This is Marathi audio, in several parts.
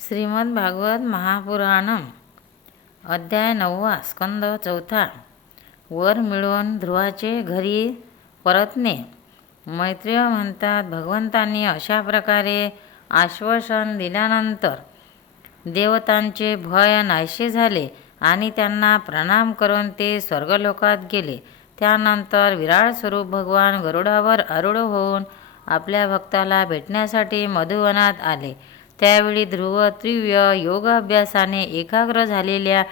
श्रीमद भागवत महापुराणम. अध्याय नववा स्कंद चौथा. वर मिळवून ध्रुवाचे घरी परतणे. मैत्रेय म्हणतात भगवंतांनी अशा प्रकारे आश्वासन दिल्यानंतर देवतांचे भय नाहीसे झाले आणि त्यांना प्रणाम करून ते स्वर्गलोकात गेले. त्यानंतर विराळ स्वरूप भगवान गरुडावर आरूढ होऊन आपल्या भक्ताला भेटण्यासाठी मधुवनात आले. त्यावेळी ध्रुव तीव्र योगाभ्यासाने एकाग्र झालेल्या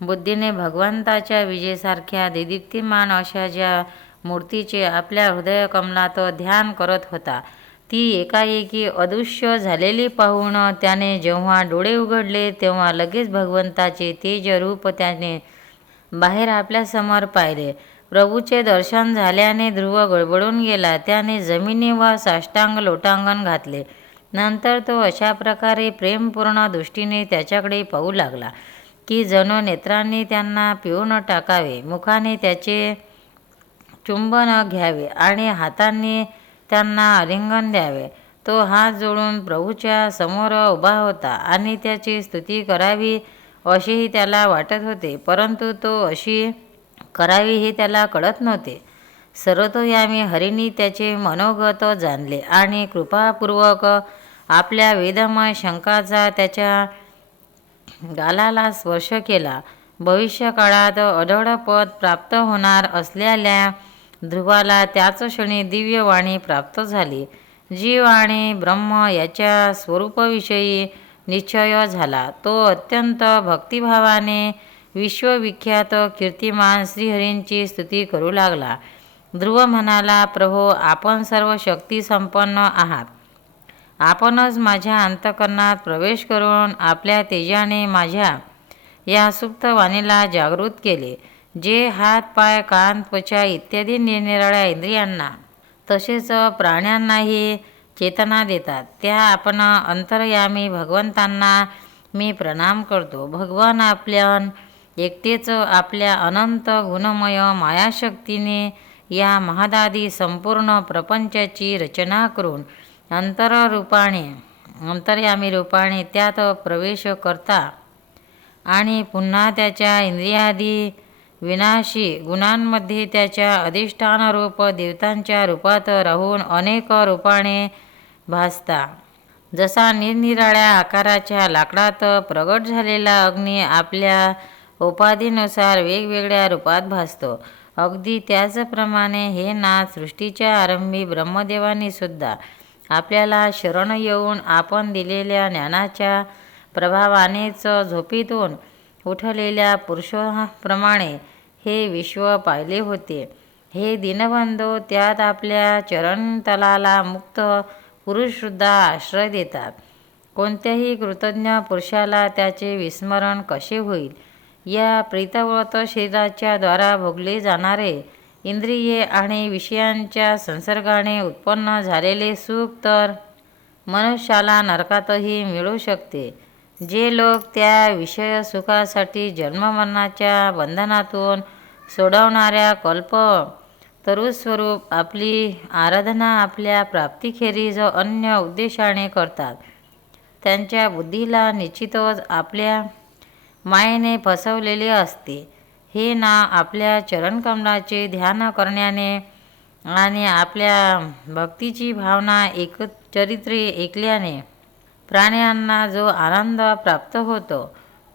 बुद्धीने भगवंताच्या विजेसारख्या दिदीप्तिमान अशा ज्या मूर्तीचे आपल्या हृदयकमलात ध्यान करत होता ती एकाएकी अदृश्य झालेली पाहून त्याने जेव्हा डोळे उघडले तेव्हा लगेच भगवंताचे तेज रूप त्याने बाहेर आपल्यासमोर पाहिले. प्रभूचे दर्शन झाल्याने ध्रुव गडबडून गेला. त्याने जमिनीवर साष्टांग लोटांगण घातले. नंतर तो अशा प्रकारे प्रेमपूर्ण दृष्टीने त्याच्याकडे पाहू लागला की जणू नेत्रांनी त्यांना पिऊन टाकावे मुखाने त्याचे चुंबन घ्यावे आणि हातांनी त्यांना आलिंगन द्यावे. तो हात जोडून प्रभूच्या समोर उभा होता आणि त्याची स्तुती करावी असेही त्याला वाटत होते परंतु तो अशी करावी हे त्याला कळत नव्हते. सर्वतोयामी हरिणी त्याचे मनोगत जाणले आणि कृपापूर्वक आपल्या वेदमय शंकाचा त्याच्या गालाला स्पर्श केला. भविष्यकाळात अढळ पद प्राप्त होणार असलेल्या ध्रुवाला त्याच क्षणी दिव्यवाणी प्राप्त झाली. जीव आणि ब्रह्म याच्या स्वरूपाविषयी निश्चय झाला. तो अत्यंत भक्तिभावाने विश्वविख्यात कीर्तिमान श्रीहरींची स्तुती करू लागला. ध्रुव म्हणाला प्रभो आपण सर्व शक्ती संपन्न आहात. आपणच माझ्या अंतकरणात प्रवेश करून आपल्या तेजाने माझ्या या सुप्त वाणीला जागृत केले जे हात पाय कान त्वचा इत्यादी निरनिराळ्या इंद्रियांना तसेच प्राण्यांनाही चेतना देतात. त्या आपण अंतर्यामी भगवंतांना मी प्रणाम करतो. भगवान आपल्या एकटेच आपल्या अनंत गुणमय मायाशक्तीने या महादादी संपूर्ण प्रपंचाची रचना करून अंतररूपाने अंतर्यामी रूपाने त्यात प्रवेश करता आणि पुन्हा त्याच्या इंद्रियादी विनाशी गुणांमध्ये त्याच्या अधिष्ठानरूप देवतांच्या रूपात राहून अनेक रूपाने भासता. जसा निरनिराळ्या आकाराच्या लाकडात प्रगट झालेला अग्नी आपल्या उपाधीनुसार वेगवेगळ्या रूपात भासतो अगदी त्याचप्रमाणे हे नाथ सृष्टीच्या आरंभी ब्रह्मदेवांनी सुद्धा आपल्याला शरण येऊन आपण दिलेल्या ज्ञानाच्या प्रभावानेच झोपीतून उठलेल्या पुरुषाप्रमाणे हे विश्व पाहिले होते. हे दिनबंधू त्यात आपल्या चरणतलाला मुक्त पुरुषसुद्धा आश्रय देतात. कोणत्याही कृतज्ञ पुरुषाला त्याचे विस्मरण कसे होईल? या प्रीतव्रत शरीराच्या द्वारा भोगले जाणारे इंद्रिये आणि विषयांच्या संसर्गाने उत्पन्न झालेले सुख तर मनुष्याला नरकातही मिळू शकते. जे लोक त्या विषय सुखासाठी जन्ममरणाच्या बंधनातून सोडवणाऱ्या कल्प तरुस्वरूप आपली आराधना आपल्या प्राप्तीखेरीज अन्य उद्देशाने करतात. त्यांच्या बुद्धीला निश्चितच आपल्या मायेने फसवलेले असते. हे ना आपल्या चरणकमलाचे ध्यान करण्याने आणि आपल्या भक्तीची भावना एक चरित्रे ऐकल्याने प्राण्यांना जो आनंद प्राप्त होतो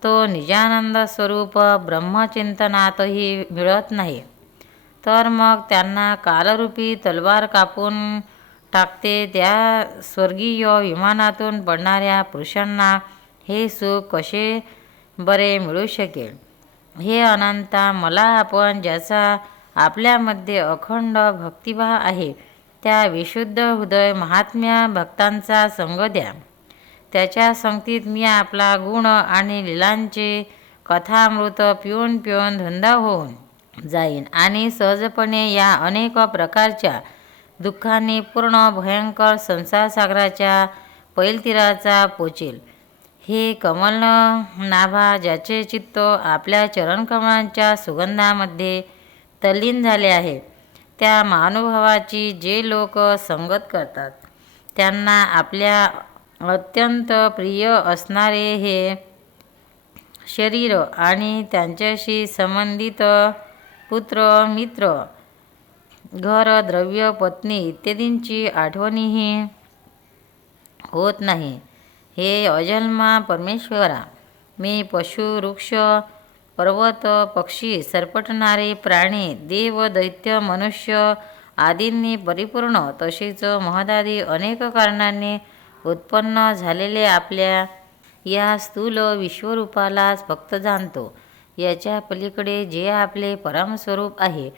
तो निजानंद स्वरूप ब्रह्मचिंतनातही मिळत नाही. तर मग त्यांना कालरूपी तलवार कापून टाकते त्या स्वर्गीय विमानातून पडणाऱ्या पुरुषांना हे सुख कसे बरे मिळू शकेल. हे अनंता मला आपण ज्याचा आपल्यामध्ये अखंड भक्तिभाव आहे त्या विशुद्ध हृदय महात्म्या भक्तांचा संग द्या. त्याच्या संगतीत मी आपला गुण आणि लिलांचे कथामृत पिऊन पिऊन धंदा होऊन जाईन आणि सहजपणे या अनेक प्रकारच्या दुःखाने पूर्ण भयंकर संसारसागराच्या पैलतीराचा पोचेल. हे कमल नाभा ज्याचे चित्त आपल्या चरणकमलांच्या सुगंधामध्ये तल्लीन झाले आहे त्या महानुभावाची जे लोक संगत करतात त्यांना आपल्या अत्यंत प्रिय असणारे हे शरीर आणि त्यांच्याशी संबंधित पुत्र मित्र घर द्रव्य पत्नी इत्यादींची आठवणीही होत नाही. हे अजन्मा परमेश्वरा. मी पशु वृक्ष पर्वत पक्षी सरपटणारे प्राणी देव दैत्य मनुष्य आदींनी परिपूर्ण तसेच महदादी अनेक कारणांनी उत्पन्न झालेले आपल्या या स्थूल विश्वरूपालाच फक्त जाणतो. याच्या पलीकडे जे आपले परमस्वरूप आहे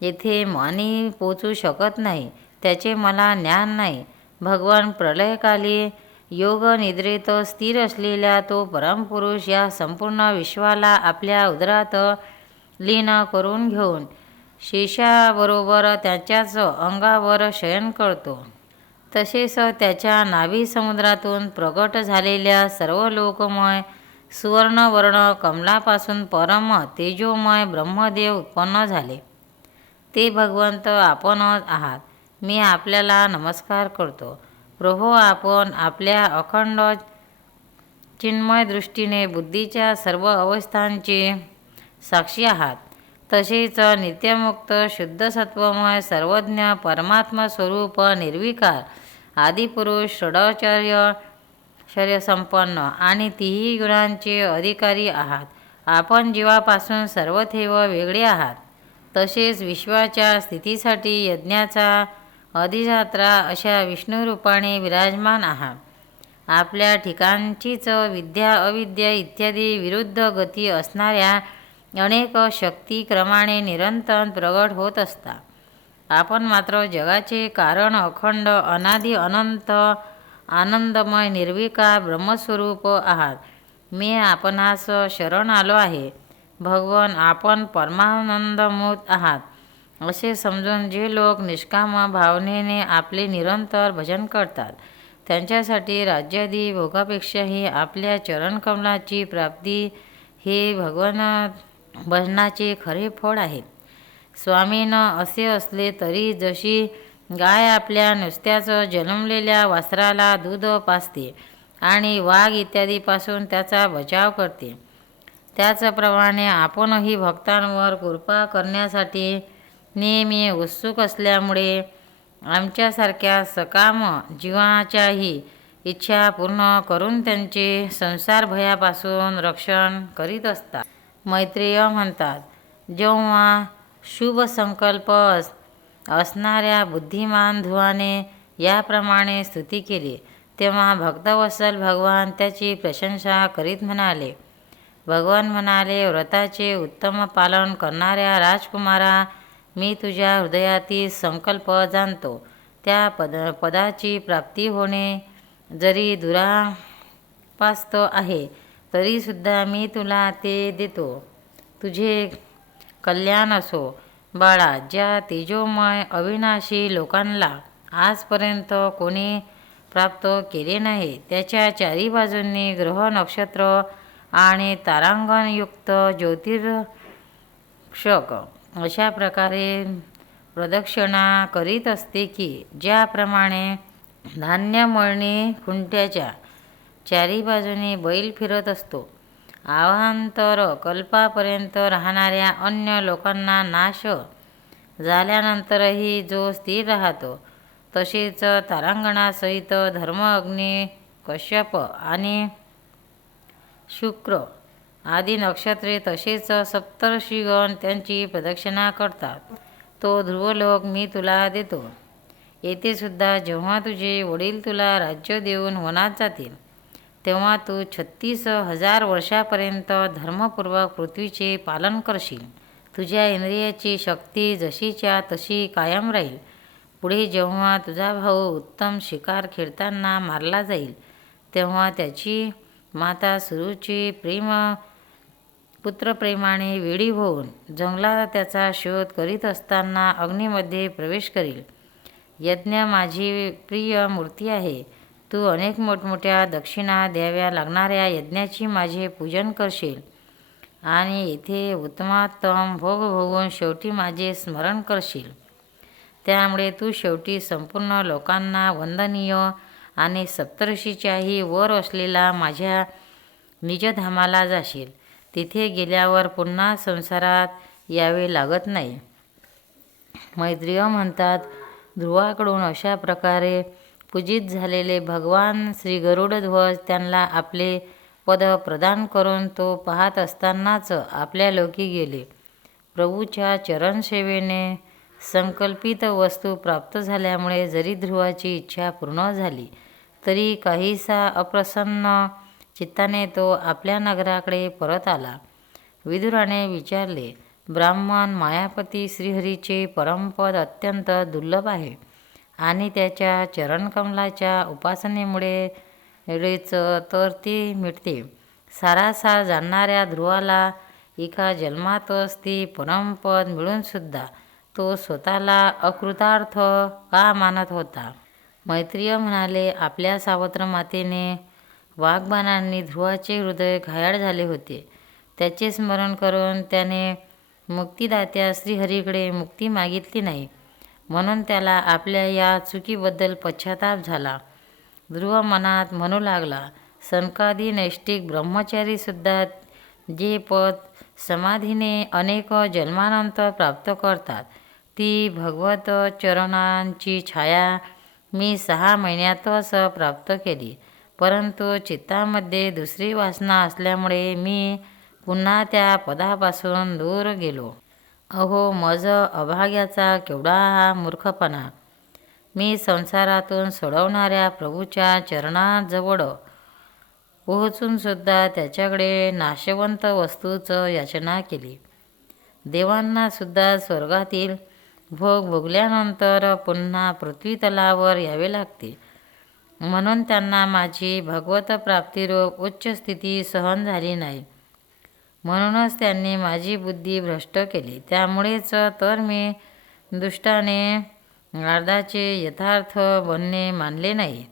येथे मानी पोचू शकत नाही त्याचे मला ज्ञान नाही. भगवान प्रलयकाली योग निद्रेत स्थिर असलेल्या तो परमपुरुष या संपूर्ण विश्वाला आपल्या उदरात लीन करून घेऊन शेषाबरोबर त्याच्याच अंगावर शयन करतो. तसेच त्याच्या नाभी समुद्रातून प्रगट झालेल्या सर्व लोकमय सुवर्णवर्ण कमलापासून परम तेजोमय ब्रह्मदेव उत्पन्न झाले. ते भगवंत आपणच आहात. मी आपल्याला नमस्कार करतो. प्रभो आपण आपल्या अखंड चिन्मय दृष्टीने बुद्धीच्या सर्व अवस्थांचे साक्षी आहात. तसेच नित्यमुक्त शुद्ध सत्वमय सर्वज्ञ परमात्मा स्वरूप निर्विकार आदिपुरुष षडाचार्य शर्यसंपन्न आणि तीही गुणांचे अधिकारी आहात. आपण जीवापासून सर्वथेव वेगळे आहात. तसेच विश्वाच्या स्थितीसाठी यज्ञाचा अधिजात्रा अशा विष्णुरूपाने विराजमान आहात. आपल्या ठिकाणचीच विद्या अविद्या इत्यादी विरुद्ध गती असणाऱ्या अनेक शक्ती क्रमाने निरंतर प्रगट होत असतात. आपण मात्र जगाचे कारण अखंड अनादि अनंत आनंदमय निर्विकार ब्रह्मस्वरूप आहात. मी आपणास शरण आलो आहे. भगवान आपण परमानंदमूत आहात. असे समजून जे लोक निष्काम भावनेने आपले निरंतर भजन करतात त्यांच्यासाठी राज्यादी भोगापेक्षाही आपल्या चरणकमलाची प्राप्ती हे भगवान भजनाचे खरे फळ आहे. स्वामीनं असे असले तरी जशी गाय आपल्या नुसत्याच जन्मलेल्या वासराला दूध पाजते आणि वाघ इत्यादीपासून त्याचा बचाव करते. त्याचप्रमाणे आपणही भक्तांवर कृपा करण्यासाठी नेहमी उत्सुक असल्यामुळे आमच्यासारख्या सकाम जीवाच्याही इच्छा पूर्ण करून त्यांचे संसार भयापासून रक्षण करीत असतात. मैत्रेय म्हणतात जेव्हा शुभ संकल्प असणाऱ्या बुद्धिमान धुवाने याप्रमाणे स्तुती केली तेव्हा भक्तवत्सल भगवान त्याची प्रशंसा करीत म्हणाले. भगवान म्हणाले व्रताचे उत्तम पालन करणाऱ्या राजकुमारा मी तुझ्या हृदयातील संकल्प जाणतो. त्या पद पदाची प्राप्ती होणे जरी दुरापास्त आहे तरीसुद्धा मी तुला ते देतो. तुझे कल्याण असो. बाळा ज्या तेजोमय अविनाशी लोकांना आजपर्यंत कोणी प्राप्त केले नाही त्याच्या चारी बाजूंनी ग्रह नक्षत्र आणि तारांगणयुक्त ज्योतिर्षक अशा प्रकारे प्रदक्षिणा करीत असते की ज्याप्रमाणे धान्य मळणी खुंट्याच्या चारी बाजूने बैल फिरत असतो. आवांतर कल्पापर्यंत राहणाऱ्या अन्य लोकांना नाश झाल्यानंतरही जो स्थिर राहतो तसेच तारांगणासहित धर्म अग्नी कश्यप आणि शुक्र आदी नक्षत्रे तसेच सप्तर्षीगण त्यांची प्रदक्षिणा करतात. तो ध्रुवलोक मी तुला देतो. येथे सुद्धा जेव्हा तुझे वडील तुला राज्य देऊन वनात जातील तेव्हा तू छत्तीस हजार वर्षापर्यंत धर्मपूर्वक पृथ्वीचे पालन करशील. तुझ्या इंद्रियाची शक्ती जशीच्या तशी कायम राहील. पुढे जेव्हा तुझा भाऊ उत्तम शिकार खेळताना मारला जाईल तेव्हा त्याची माता सुरुची प्रेम पुत्रप्रेमाने वेडी होऊन जंगलात त्याचा शोध करीत असताना अग्नीमध्ये प्रवेश करील. यज्ञ माझी प्रिय मूर्ती आहे. तू अनेक मोठमोठ्या दक्षिणा द्याव्या लागणाऱ्या यज्ञाची माझे पूजन करशील. आणि येथे उत्तमात्तम भोग भोगून शेवटी माझे स्मरण करशील. त्यामुळे तू शेवटी संपूर्ण लोकांना वंदनीय आणि सप्तऋषीच्याही वर असलेला माझ्या निजधामाला जाशील. तिथे गेल्यावर पुन्हा संसारात यावे लागत नाही. मैत्रिय म्हणतात ध्रुवाकडून अशा प्रकारे पूजित झालेले भगवान श्री गरुडध्वज त्यांना आपले पद प्रदान करून तो पाहत असतानाच आपल्या लोकी गेले. प्रभूच्या चरणसेवेने संकल्पित वस्तू प्राप्त झाल्यामुळे जरी ध्रुवाची इच्छा पूर्ण झाली तरी काहीसा अप्रसन्न चित्ताने तो आपल्या नगराकडे परत आला. विदुराने विचारले ब्राह्मण मायापती श्रीहरीचे परमपद अत्यंत दुर्लभ आहे आणि त्याच्या चरणकमलाच्या उपासनेमुळे एवढेच तर ती मिटते. सारासार जाणणाऱ्या ध्रुवाला एका जन्मातच ती परमपद मिळूनसुद्धा तो स्वतःला अकृतार्थ का मानत होता? मैत्रिय म्हणाले आपल्या सावत्र मातेने वाघबाणांनी ध्रुवाचे हृदय घायाळ झाले होते. त्याचे स्मरण करून त्याने मुक्तिदात्या श्रीहरीकडे मुक्ती मागितली नाही. म्हणून त्याला आपल्या या चुकीबद्दल पश्चाताप झाला. ध्रुव मनात म्हणू लागला सनकादी नैष्टिक ब्रह्मचारीसुद्धा जे पद समाधीने अनेक जन्मानंतर प्राप्त करतात ती भगवत चरणांची छाया मी सहा महिन्यातच प्राप्त केली. परंतु चित्तामध्ये दुसरी वासना असल्यामुळे मी पुन्हा त्या पदापासून दूर गेलो. अहो मज अभाग्याचा केवढा हा मूर्खपणा. मी संसारातून सोडवणाऱ्या प्रभूच्या चरणाजवळ पोहोचूनसुद्धा त्याच्याकडे नाशवंत वस्तूचं याचना केली. देवांनासुद्धा स्वर्गातील भोग भोगल्यानंतर पुन्हा पृथ्वीतलावर यावे लागते म्हणून त्यांना माझी भगवत प्राप्तीरूप उच्च स्थिती सहन झाली नाही. म्हणूनच त्यांनी माझी बुद्धी भ्रष्ट केली. त्यामुळेच तर मी दुष्टाने अर्धाचे यथार्थ बनणे मानले नाही.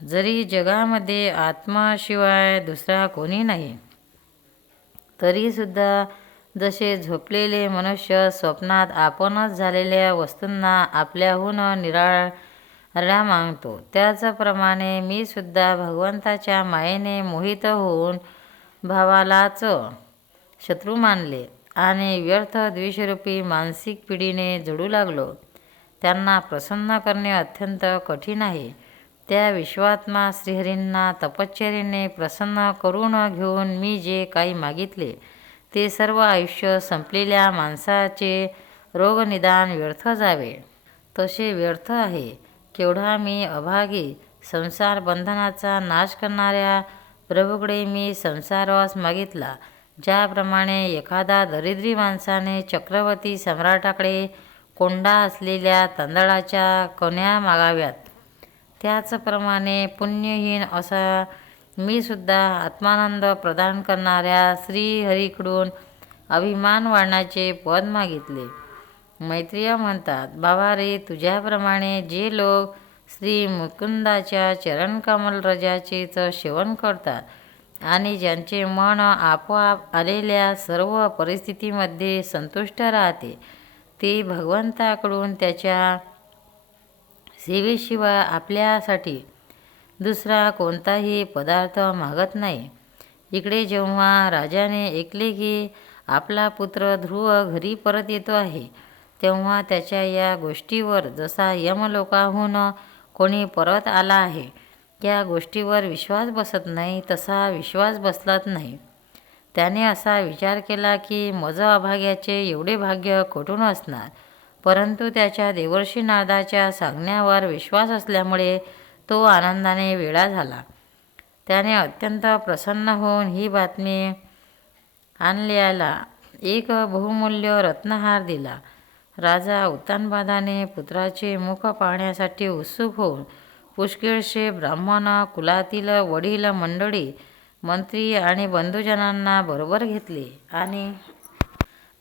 जरी जगामध्ये आत्माशिवाय दुसरा कोणी नाही तरीसुद्धा जसे झोपलेले मनुष्य स्वप्नात आपणच झालेल्या वस्तूंना आपल्याहून निराळा मागतो त्याचप्रमाणे मी सुद्धा भगवंताच्या मायेने मोहित होऊन भावालाच शत्रू मानले आणि व्यर्थ द्विषरूपी मानसिक पिढीने जडू लागलो. त्यांना प्रसन्न करणे अत्यंत कठीण आहे. त्या विश्वात्मा श्रीहरींना तपश्चरीने प्रसन्न करून घेऊन मी जे काही मागितले ते सर्व आयुष्य संपलेल्या माणसाचे रोगनिदान व्यर्थ जावे. तसे व्यर्थ आहे. केवढा मी अभागी संसार बंधनाचा नाश करणाऱ्या प्रभूकडे मी संसारवास मागितला ज्याप्रमाणे एखादा दरिद्री माणसाने चक्रवर्ती सम्राटाकडे कोंडा असलेल्या तांदळाच्या कण्या मागाव्यात. त्याचप्रमाणे पुण्यहीन असा मी सुद्धा आत्मानंद प्रदान करणाऱ्या श्रीहरीकडून अभिमान वाढण्याचे पद मागितले. मैत्रिया म्हणतात बाबा रे तुझ्याप्रमाणे जे लोक श्री मुकुंदाच्या चरणकमलरजाचेच सेवन करतात आणि ज्यांचे मन आपोआप आलेल्या सर्व परिस्थितीमध्ये संतुष्ट राहते ते भगवंताकडून त्याच्या सेवेशिवाय आपल्यासाठी दुसरा कोणताही पदार्थ मागत नाही. इकडे जेव्हा राजाने ऐकले की आपला पुत्र ध्रुव घरी परत येतो आहे तेव्हा त्याच्या या गोष्टीवर जसा यमलोकाहून कोणी परत आला आहे या गोष्टीवर विश्वास बसत नाही तसा विश्वास बसलाच नाही. त्याने असा विचार केला की मज अभाग्याचे एवढे भाग्य कुठून असणार? परंतु त्याच्या देवर्षी नादाच्या सांगण्यावर विश्वास असल्यामुळे तो आनंदाने वेळा झाला. त्याने अत्यंत प्रसन्न होऊन ही बातमी आणल्याला एक बहुमूल्य रत्नहार दिला. राजा उत्तानबादाने पुत्राचे मुख पाहण्यासाठी उत्सुक होऊन पुष्कळशे ब्राह्मण कुलातील वडील मंडळी मंत्री आणि बंधुजनांना बरोबर घेतले आणि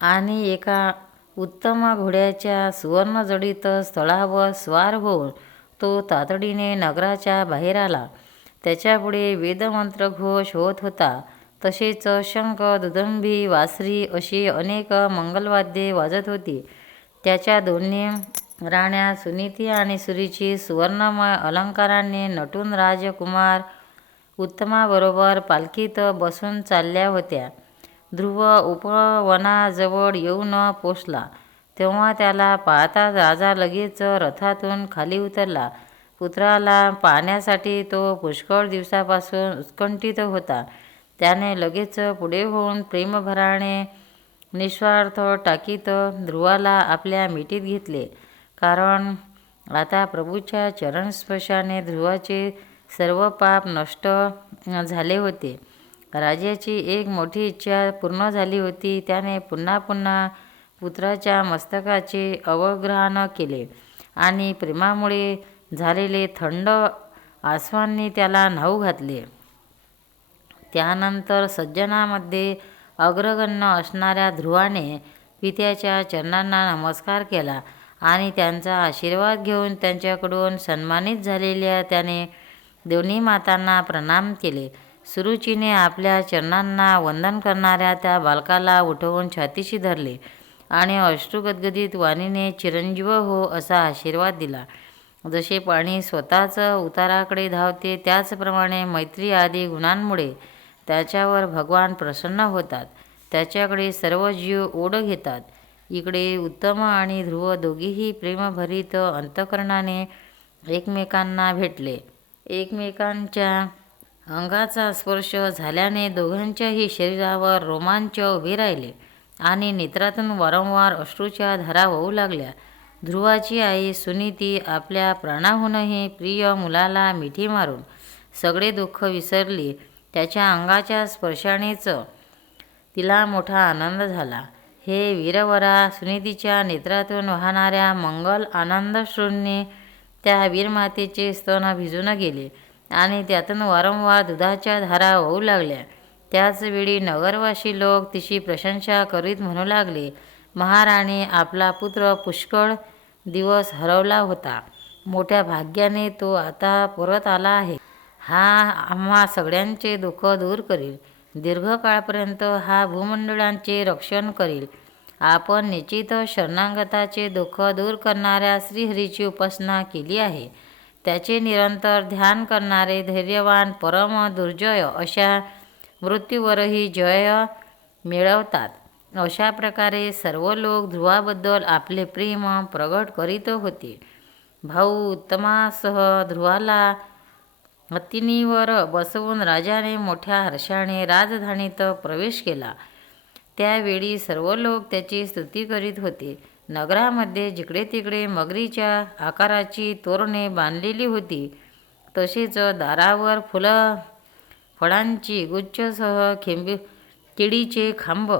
आणि एका उत्तम घोड्याच्या सुवर्णजडित स्थळावर स्वार होऊन तो तातडीने नगराच्या बाहेर आला. त्याच्यापुढे वेदमंत्र घोष होत होता. तसेच शंख दुदंभी वासरी अशी अनेक मंगलवाद्ये वाजत होती. त्याच्या दोन्ही राण्या सुनीती आणि सुरीची सुवर्णमय अलंकाराने नटून राजकुमार उत्तमाबरोबर पालखीत बसून चालल्या होत्या. ध्रुव उपवनाजवळ येऊन पोचला. तेव्हा त्याला पाहता राजा लगेच रथातून खाली उतरला. पुत्राला पाहण्यासाठी तो पुष्कळ दिवसापासून उत्कंठित होता. त्याने लगेच पुढे होऊन प्रेमभराने निस्वार्थ टाकीत ध्रुवाला आपल्या मिठीत घेतले. कारण आता प्रभूच्या चरणस्पर्शाने ध्रुवाचे सर्व पाप नष्ट झाले होते. राजाची एक मोठी इच्छा पूर्ण झाली होती. त्याने पुन्हा पुन्हा पुत्राच्या मस्तकाचे अवग्रहण केले आणि प्रेमामुळे झालेले थंड आसवांनी त्याला न्हाऊ घातले. त्यानंतर सज्जनामध्ये अग्रगण्य असणाऱ्या ध्रुवाने पित्याच्या चरणांना नमस्कार केला आणि त्यांचा आशीर्वाद घेऊन त्यांच्याकडून सन्मानित झालेल्या त्याने दोन्ही मातांना प्रणाम केले. सुरुचीने आपल्या चरणांना वंदन करणाऱ्या त्या बालकाला उठवून छातीशी धरले. आणि अष्टुगदगदीत वाणीने चिरंजीव हो असा आशीर्वाद दिला. जसे पाणी स्वतःच उताराकडे धावते त्याचप्रमाणे मैत्री आदी गुणांमुळे त्याच्यावर भगवान प्रसन्न होतात. त्याच्याकडे सर्व जीव ओढ घेतात. इकडे उत्तम आणि ध्रुव दोघीही प्रेमभरित अंतकरणाने एकमेकांना भेटले. एकमेकांच्या अंगाचा स्पर्श झाल्याने दोघांच्याही शरीरावर रोमांच उभे राहिले. आणि नेत्रातून वारंवार अश्रूच्या धारा वाहू लागल्या. ध्रुवाची आई सुनीती आपल्या प्राणाहूनही प्रिय मुलाला मिठी मारून सगळे दुःख विसरली. त्याच्या अंगाच्या स्पर्शानेच तिला मोठा आनंद झाला. हे वीरवरा सुनीतीच्या नेत्रातून वाहणाऱ्या मंगल आनंदश्रूंनी त्या वीरमातेचे स्तन भिजून गेले आणि त्यातून वारंवार दुधाच्या धारा वाहू लागल्या. त्याचवेळी नगरवासी लोक तिची प्रशंसा करीत म्हणू लागले. महाराणी आपला पुत्र पुष्कळ दिवस हरवला होता. मोठ्या भाग्याने तो आता परत आला आहे. हा आम्हा सगळ्यांचे दुःख दूर करील. दीर्घकाळपर्यंत हा भूमंडळांचे रक्षण करील. आपण निश्चित शरणागताचे दुःख दूर करणाऱ्या श्रीहरीची उपासना केली आहे. त्याचे निरंतर ध्यान करणारे धैर्यवान परम दुर्जय अशा मृत्यूवरही जय मिळवतात. अशा प्रकारे सर्व लोक ध्रुवाबद्दल आपले प्रेम प्रगट करीत होते. भाऊ उत्तमासह ध्रुवाला हत्तीनीवर बसवून राजाने मोठ्या हर्षाने राजधानीत प्रवेश केला. त्यावेळी सर्व लोक त्याची स्तुती करीत होते. नगरामध्ये जिकडे तिकडे मगरीच्या आकाराची तोरणे बांधलेली होती. तसेच दारावर फुलं फळांची गुच्छसह खेंबी केळीचे खांब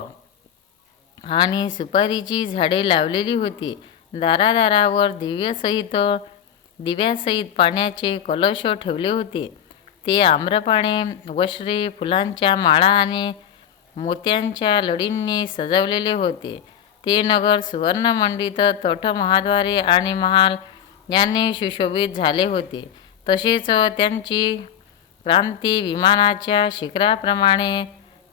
आणि सुपारीची झाडे लावलेली होती. दारादारावर दिव्यसहित दिव्यासहित पाण्याचे कलश ठेवले होते. ते आम्रपाणे वश्रे फुलांच्या माळा आणि मोत्यांच्या लडींनी सजवलेले होते. ते नगर सुवर्णमंडित तट महाद्वारे आणि महाल यांनी सुशोभित झाले होते. तसेच त्यांची क्रांती विमानाच्या शिखराप्रमाणे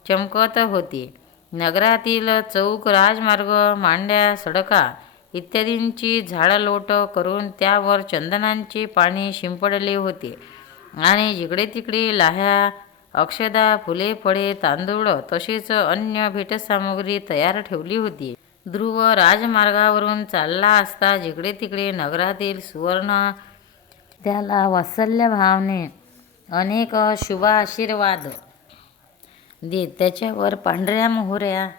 चमकत होती. नगरातील चौक राजमार्ग मांड्या सडका इत्यादींची झाडलोट करून त्यावर चंदनांचे पाणी शिंपडले होते. आणि जिकडे तिकडे लाह्या अक्षदा फुले फळे तांदूळ तसेच अन्य भेटसामुग्री तयार ठेवली होती. ध्रुव राजमार्गावरून चालला असता जिकडे तिकडे नगरातील सुवर्ण त्याला वात्सल्य भावने अनेक शुभ आशीर्वाद देत त्याच्यावर पांढऱ्या मोहऱ्या.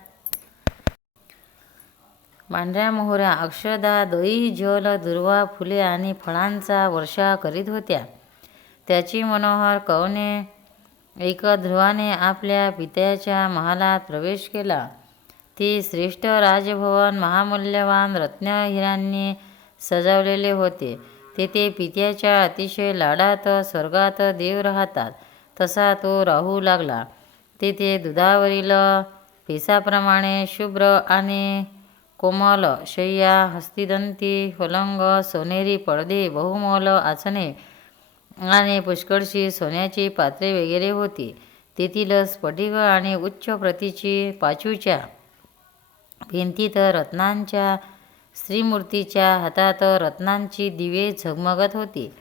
पांढऱ्या मोहऱ्या अक्षदा दही जल दुर्वा फुले आणि फळांचा वर्षा करीत होत्या. त्याची मनोहर कवने एका ध्रुवाने आपल्या पित्याच्या महालात प्रवेश केला. ते श्रेष्ठ राजभवन महामूल्यवान रत्नहिरांनी सजवलेले होते. तेथे पित्याच्या अतिशय लाडात स्वर्गात देव राहतात. तसा तो राहू लागला. तेथे दुधावरील पिसाप्रमाणे शुभ्र आणि कोमल शय्या हस्तिदंती पलंग सोनेरी पडदे बहुमोल आसने आणि पुष्कळशी सोन्याची पात्रे वगैरे होती. तेथील स्फटिक आणि उच्च प्रतीची पाचूच्या भिंतीत रत्नांच्या श्रीमूर्तीच्या हातात रत्नांची दिवे झगमगत होती.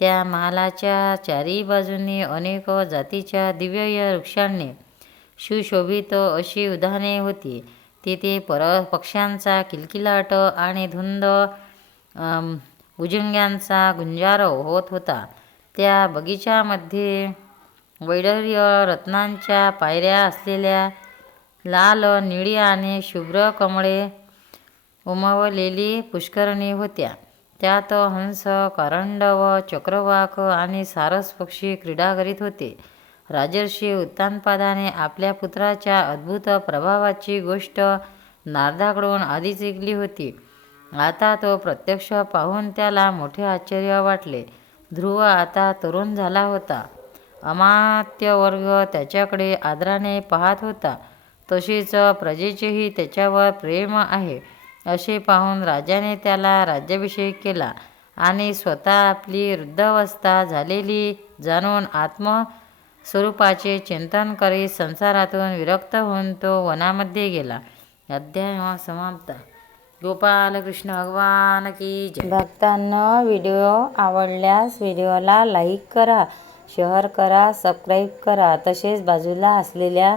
त्या महालाच्या चारी बाजूंनी अनेक जातीच्या दिव्य वृक्षांनी सुशोभित अशी उदाहरणे होती. तिथे पर पक्ष्यांचा किलकिलाट आणि धुंद अम, भुजंग्यांचा गुंजारव होत होता. त्या बगीच्यामध्ये वैडर्य रत्नांच्या पायऱ्या असलेल्या लाल निळी आणि शुभ्र कमळे उमवलेली पुष्करणी होत्या. त्यात हंस करंडव चक्रवाक आणि सारस पक्षी क्रीडा करीत होते. राजर्षी उत्तानपादाने आपल्या पुत्राच्या अद्भुत प्रभावाची गोष्ट नारदाकडून आधीच ऐकली होती. आता तो प्रत्यक्ष पाहून त्याला मोठे आश्चर्य वाटले. ध्रुव आता तरुण झाला होता. अमात्य वर्ग त्याच्याकडे आदराने पाहत होता. तसेच प्रजेचेही त्याच्यावर प्रेम आहे. असे पाहून राजाने त्याला राज्याभिषेक केला आणि स्वतः आपली वृद्धावस्था झालेली जाणून आत्म स्वरूपाचे चिंतन करीत संसारातून विरक्त होऊन तो वनामध्ये गेला. अध्याय हा समाप्त. गोपालकृष्ण भगवान की जय. व्हिडिओ आवडल्यास व्हिडिओला लाईक करा शेअर करा सबस्क्राईब करा. तसेच बाजूला असलेल्या